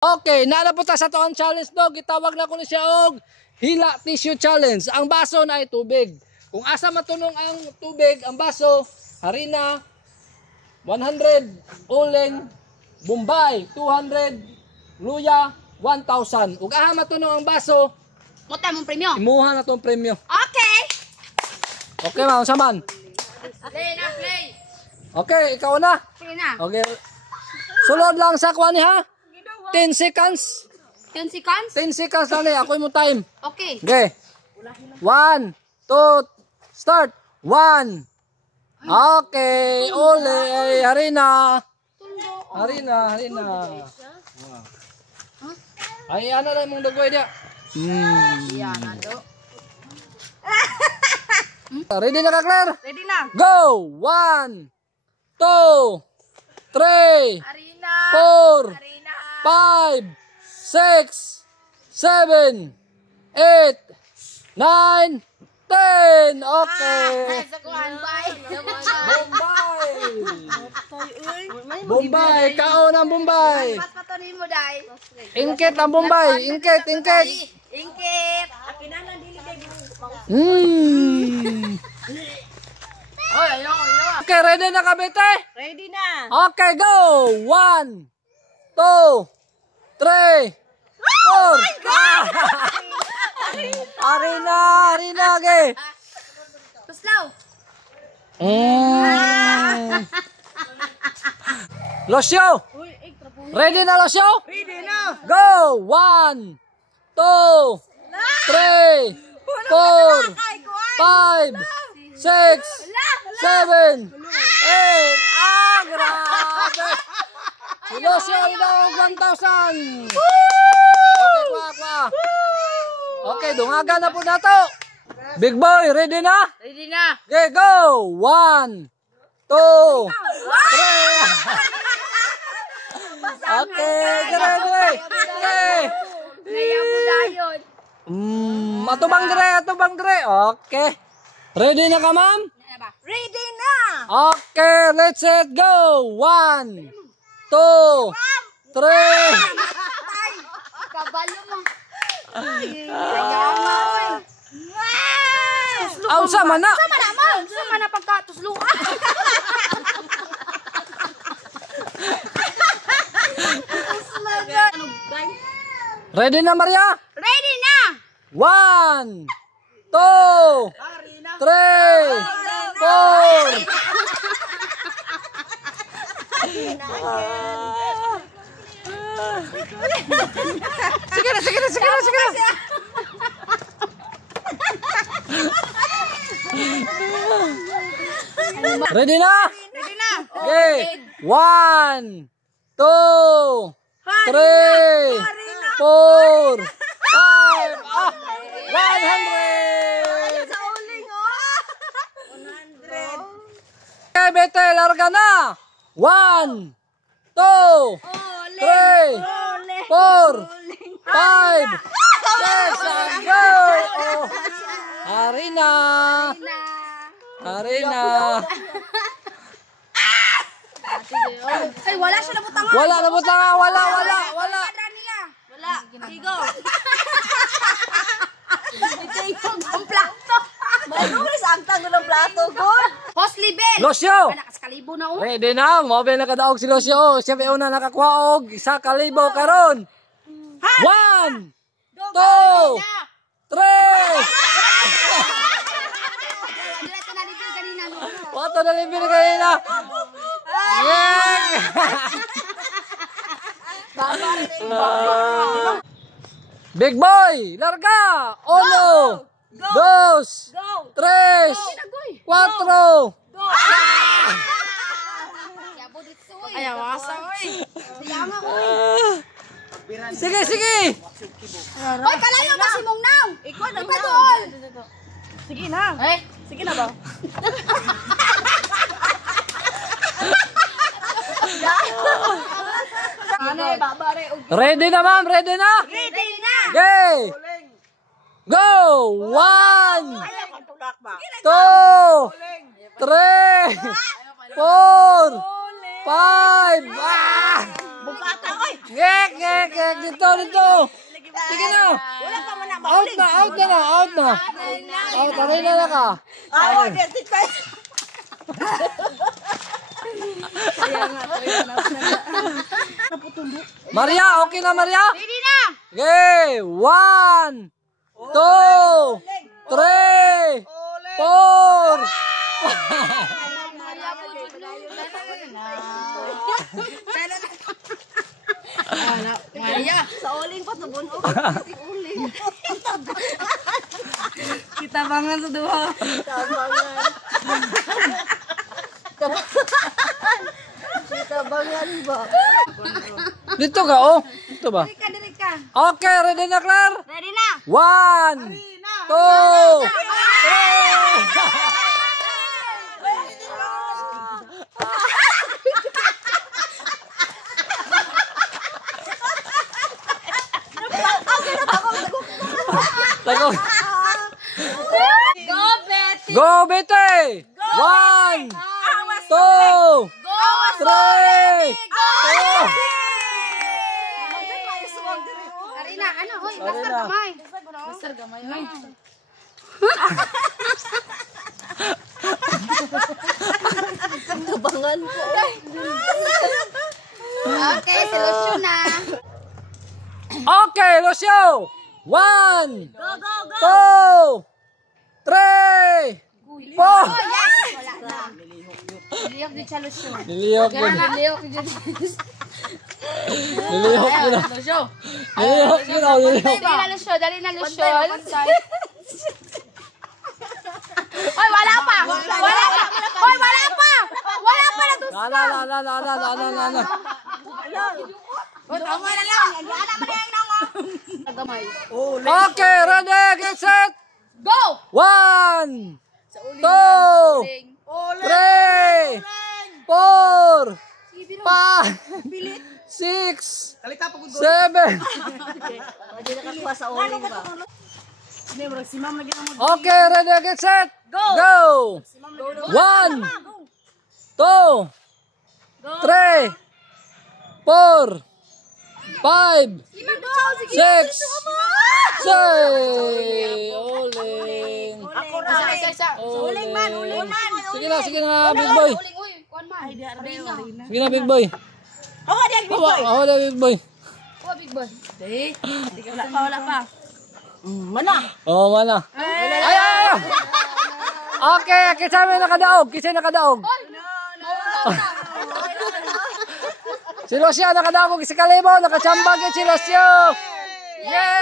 Okay, naala po ta sa toong challenge dog. Gitawag na ko ni siya og hila tissue challenge. Ang baso na ay tubig. Kung asa matunong ang tubig, ang baso, harina 100, uling, Bombay 200, luya 1,000. Ug aha matunong ang baso, muta mong premyo. imuha na tong premyo. Okay. Okay, ma'am, saman. Play na, play. Okay, ikaw na. Sige na. Okay. Sulod lang sa kuha ni ha. 10 seconds. 10 seconds? 10 seconds lang ni. Ako mo time. Okay. Okay. 1, 2, start. 1. Okay. Uli. Harina. Harina. Ay, ano lang mong dugoy niya. Yan na do. Ready na ka, Claire? Ready na. Go! 1, 2, 3, Harina. 4, Harina. 5, 6, 7, 8, 9, 10. Okay. Sa kuhan, bye. Bombay. Bombay. Kaon ang Bombay. Mas patuloy mo, day. Ingkit ang Bombay. Ingkit. Ingkit. Akinanan dili kay Oy, ayo. Okay, ready na ka, Bete? Ready na. Okay, go. 1, 2, 3, 4. Harina, okay. Tuslaw. Losyo. Ready na, Losyo? Ready na. Go. 1, 2, 3, 4, 5, 6, 7, 8. Grabe. Si Losyo ay daw 1,000. Okay, kwa. Okay, dungaga na po na to. Big boy, ready na? Ready na. Okay, go. 1, 2, 3. Okay, ready. Kaya mo dayon. Atubang dire. Okay. Ready na ka, ma'am? Ready na. Okay, let's go. 1, 2, 3. Kabalo mo. Aw, sama na. Sama na pagkatusluan. Ready na, Maria? Ready na. 1, 2, 3, 4. Sige na. Ready na? Ready na. Okay. 1, 2, 3, 4, 5. 100. Sa uling oh. 100. Okay, Bete, larga na. 1, 2, 3, 4, 5, 6, go! Oh. Harina. Ay, wala siya nabutangan. Wala. Wala. Sigo. Ang plato. Manulis ang tango ng plato, God. Hosli Bell. Losyo. Anak, sa kalibo na oh. Ready na. Mabay na kadaog si Losyo. Siya una nakakuha og 1,000 karon. 1, 2, 3. Diretso na libel kanina. Pato na libir kanina. Yeah. Big boy, larga. 1, 2, 3, 4. Ayaw, asa, oy. Sige. Oy, kalayo ba si Mong Nang? Ikaw na doon. Sige na. Sige na ba? Ready na, ma'am? Ready na? Ready na. Okay. Go! 1, 2, 3, 4, 5. Gek, gek, gek. Dito, dito. Sige na. Out na, out na na, out na. Out, taray na ka. Maria, okay na Maria? Ready na! Okay, 1, 2, 3, 4. Maria, sa uling pa tubon o uling. Kita bangan sa duha. Kita bangan ba? Dito ka, oh. Dito ba? Diri ka. Okay, ready na, Claire? Ready na. 1, 2, 3. Tago. Go, Betty. Go, Betty! 1, 2, 3, 4. Karina, ano? Hoy, basta gamay. Basta gamay. Kabangan ko. Okay, solusyon na. Okay, Lucio! 1, 2, 3, 4. Yes! Wala na. Niliyok din siya solusyon. Niliyok yun. Niliyok din. Niliyok yun. Solusyon. Niliyok yun. Niliyok. Dali na solusyon. Dali na solusyon. Hoy, wala pa. Wala pa. Hoy, wala pa. Wala pa na doon. Na. Tama na lang. Ana man yang namo. Nagamay. Okay, ready, get set. Go. 1, 2, 3, 4, 5, 6, 7. Okay, ready, get set. Go. 1, 2, 3, 4, 5, 6, 7. Uling. Uling man, uling man. Sige na, big boy. Sige na, big boy. Awa dia, big boy. Big boy. Wala pa. Mana? Oh, mana? Ay. Okay, kisay nakadaog. Si Lucio nakadaog sa kalibo, nakachambag si Lucio. Yay!